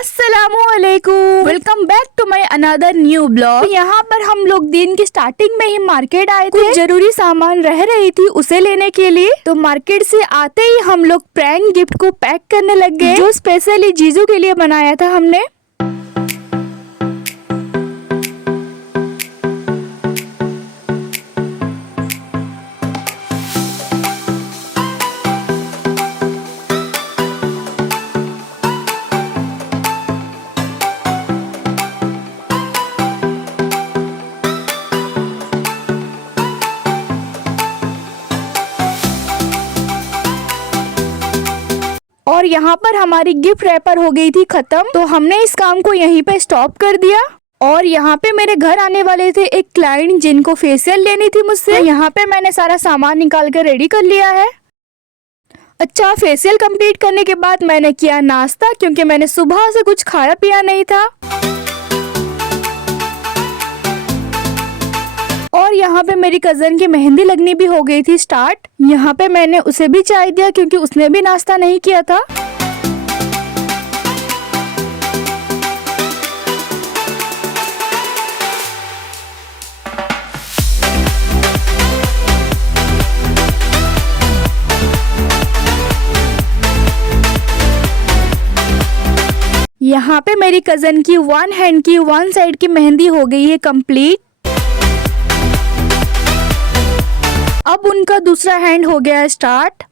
अस्सलामुअलैकुम, welcome back to my another new blog. यहाँ पर हम लोग दिन की स्टार्टिंग में ही मार्केट आए थे। जरूरी सामान रह रही थी उसे लेने के लिए, तो मार्केट से आते ही हम लोग प्रैंक गिफ्ट को पैक करने लग गए, जो स्पेशली जीजू के लिए बनाया था हमने। और यहाँ पर हमारी गिफ्ट रैपर हो गई थी खत्म, तो हमने इस काम को यहीं पे स्टॉप कर दिया। और यहाँ पे मेरे घर आने वाले थे एक क्लाइंट जिनको फेशियल लेनी थी मुझसे। तो यहाँ पे मैंने सारा सामान निकाल कर रेडी कर लिया है। अच्छा, फेशियल कंप्लीट करने के बाद मैंने किया नाश्ता, क्योंकि मैंने सुबह से कुछ खाया पिया नहीं था। और यहाँ पे मेरी कजन की मेहंदी लगनी भी हो गई थी स्टार्ट। यहाँ पे मैंने उसे भी चाय दिया क्योंकि उसने भी नाश्ता नहीं किया था। यहाँ पे मेरी कजन की वन हैंड की वन साइड की मेहंदी हो गई है कंप्लीट। अब उनका दूसरा हैंड हो गया स्टार्ट।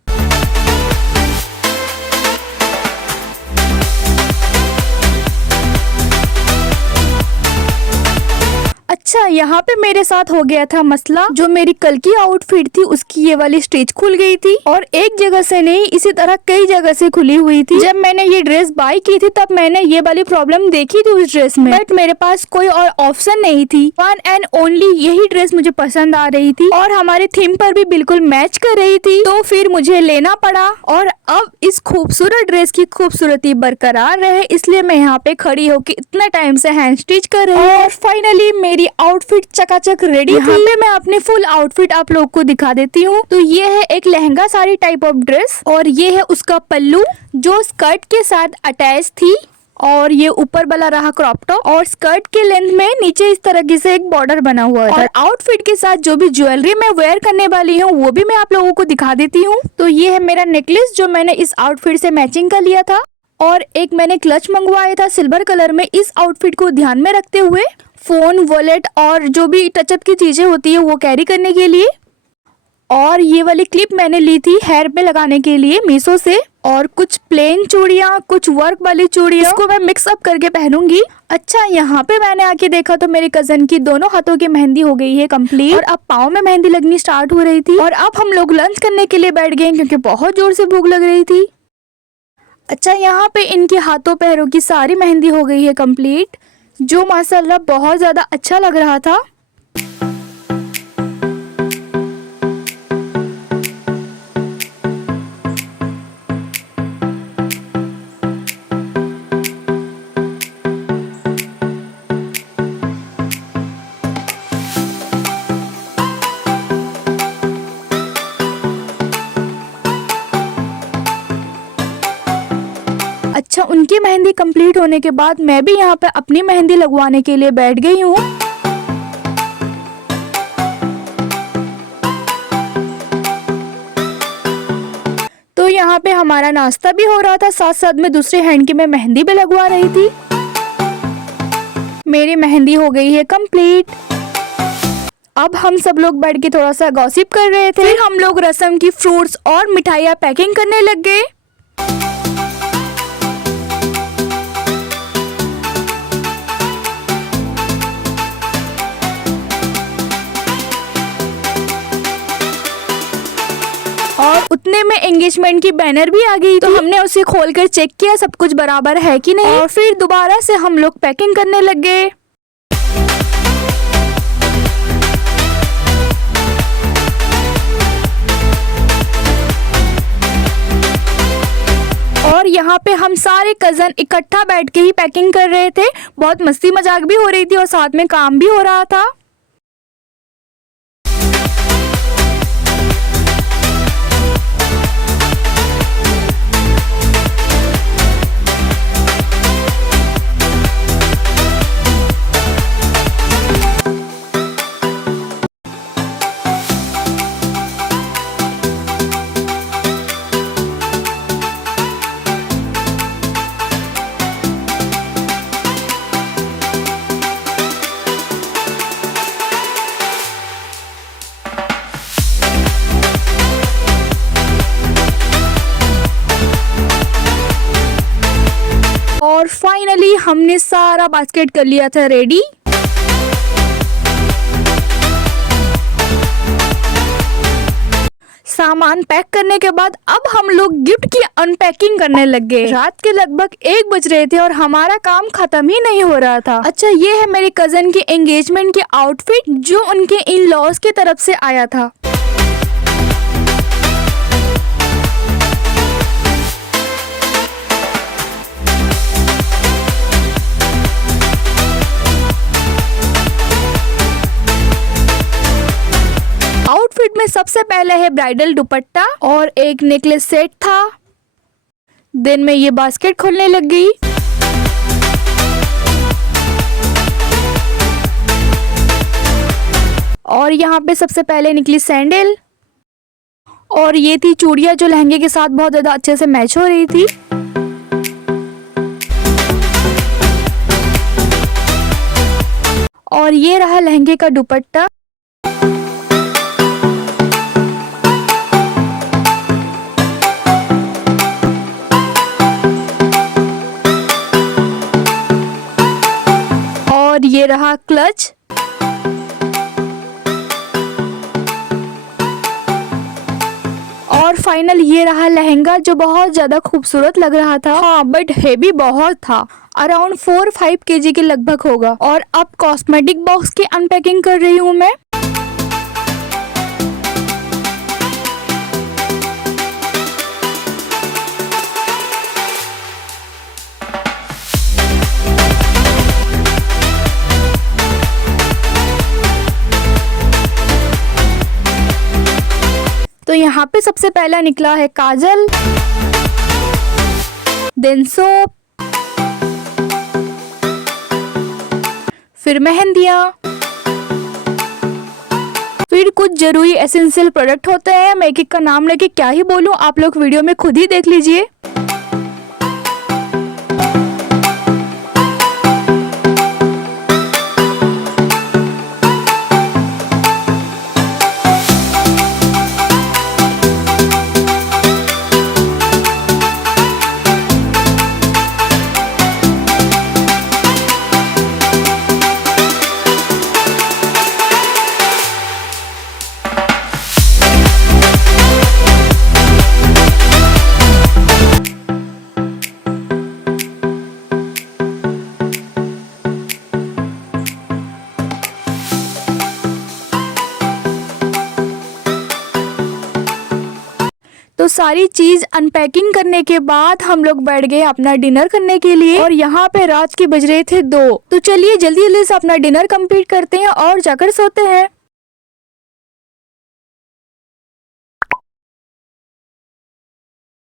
अच्छा, यहाँ पे मेरे साथ हो गया था मसला। जो मेरी कल की आउटफिट थी उसकी ये वाली स्टिच खुल गई थी, और एक जगह से नहीं, इसी तरह कई जगह से खुली हुई थी। जब मैंने ये ड्रेस बाय की थी तब मैंने ये वाली प्रॉब्लम देखी थी उस ड्रेस में, बट मेरे पास कोई और ऑप्शन नहीं थी। वन एंड ओनली यही ड्रेस मुझे पसंद आ रही थी और हमारे थीम पर भी बिल्कुल मैच कर रही थी, तो फिर मुझे लेना पड़ा। और अब इस खूबसूरत ड्रेस की खूबसूरती बरकरार रहे, इसलिए मैं यहाँ पे खड़ी होकर इतना टाइम से हैंड स्टिच कर रही हूँ। और फाइनली मेरी आउटफिट चकाचक रेडी थी। यहाँ पे मैं अपनी फुल आउटफिट आप लोग को दिखा देती हूँ। तो ये है एक lehenga sari type of dress, और ये है उसका पल्लू जो स्कर्ट के साथ अटैच थी, और ये ऊपर वाला रहा क्रॉप टॉप, और स्कर्ट के लेंथ में नीचे इस तरह से एक बॉर्डर बना हुआ है। और आउटफिट के साथ जो भी ज्वेलरी मैं वेयर करने वाली हूँ वो भी मैं आप लोगों को दिखा देती हूँ। तो ये है मेरा नेकलेस जो मैंने इस आउटफिट से मैचिंग कर लिया था, और एक मैंने क्लच मंगवाया था सिल्वर कलर में इस आउटफिट को ध्यान में रखते हुए। फोन, वॉलेट और जो भी टचअप की चीजें होती है वो कैरी करने के लिए। और ये वाली क्लिप मैंने ली थी हेयर पे लगाने के लिए मीशो से। और कुछ प्लेन चूड़ियाँ, कुछ वर्क वाली चूड़ियाँ, इसको मैं मिक्स अप करके पहनूंगी। अच्छा, यहाँ पे मैंने आके देखा तो मेरी कजन की दोनों हाथों की मेहंदी हो गई है कंप्लीट, और अब पाँव में मेहंदी लगनी स्टार्ट हो रही थी। और अब हम लोग लंच करने के लिए बैठ गए क्योंकि बहुत जोर से भूख लग रही थी। अच्छा, यहाँ पे इनके हाथों पैरों की सारी मेहंदी हो गई है कंप्लीट, जो माशाल्लाह बहुत ज्यादा अच्छा लग रहा था। अच्छा, उनकी मेहंदी कंप्लीट होने के बाद मैं भी यहाँ पे अपनी मेहंदी लगवाने के लिए बैठ गई हूँ। तो यहाँ पे हमारा नाश्ता भी हो रहा था, साथ साथ में दूसरे हैंड की मैं मेहंदी भी लगवा रही थी। मेरी मेहंदी हो गई है कंप्लीट। अब हम सब लोग बैठ के थोड़ा सा गॉसिप कर रहे थे। फिर हम लोग रस्म की फ्रूट्स और मिठाइयाँ पैकिंग करने लग गए। और उतने में एंगेजमेंट की बैनर भी आ गई, तो हमने उसे खोलकर चेक किया सब कुछ बराबर है कि नहीं, और फिर दोबारा से हम लोग पैकिंग करने लग गए। और यहाँ पे हम सारे कजन इकट्ठा बैठ के ही पैकिंग कर रहे थे। बहुत मस्ती मजाक भी हो रही थी और साथ में काम भी हो रहा था। और फाइनली हमने सारा बास्केट कर लिया था रेडी। सामान पैक करने के बाद अब हम लोग गिफ्ट की अनपैकिंग करने लग गए। रात के लगभग 1 बज रहे थे और हमारा काम खत्म ही नहीं हो रहा था। अच्छा, ये है मेरे कजन की एंगेजमेंट की आउटफिट जो उनके इन लॉज की तरफ से आया था। आउटफिट में सबसे पहले है ब्राइडल दुपट्टा और एक नेकलेस सेट था। दिन में ये बास्केट खोलने लग गई। और यहाँ पे सबसे पहले निकली सैंडल और ये थी चूड़ियाँ जो लहंगे के साथ बहुत ज्यादा अच्छे से मैच हो रही थी। और ये रहा लहंगे का दुपट्टा। और ये रहा क्लच। और फाइनल ये रहा लहंगा जो बहुत ज्यादा खूबसूरत लग रहा था। हाँ, बट हेवी बहुत था, अराउंड 4-5 kg के लगभग होगा। और अब कॉस्मेटिक बॉक्स की अनपैकिंग कर रही हूँ मैं। तो यहाँ पे सबसे पहला निकला है काजल, देन सोप, फिर मेहंदियाँ, फिर कुछ जरूरी एसेंशियल प्रोडक्ट होते हैं। मैं एक एक का नाम लेके क्या ही बोलूं, आप लोग वीडियो में खुद ही देख लीजिए। तो सारी चीज अनपैकिंग करने के बाद हम लोग बैठ गए अपना डिनर करने के लिए। और यहाँ पे रात के बज रहे थे 2। तो चलिए जल्दी जल्दी से अपना डिनर कंप्लीट करते हैं और जाकर सोते हैं।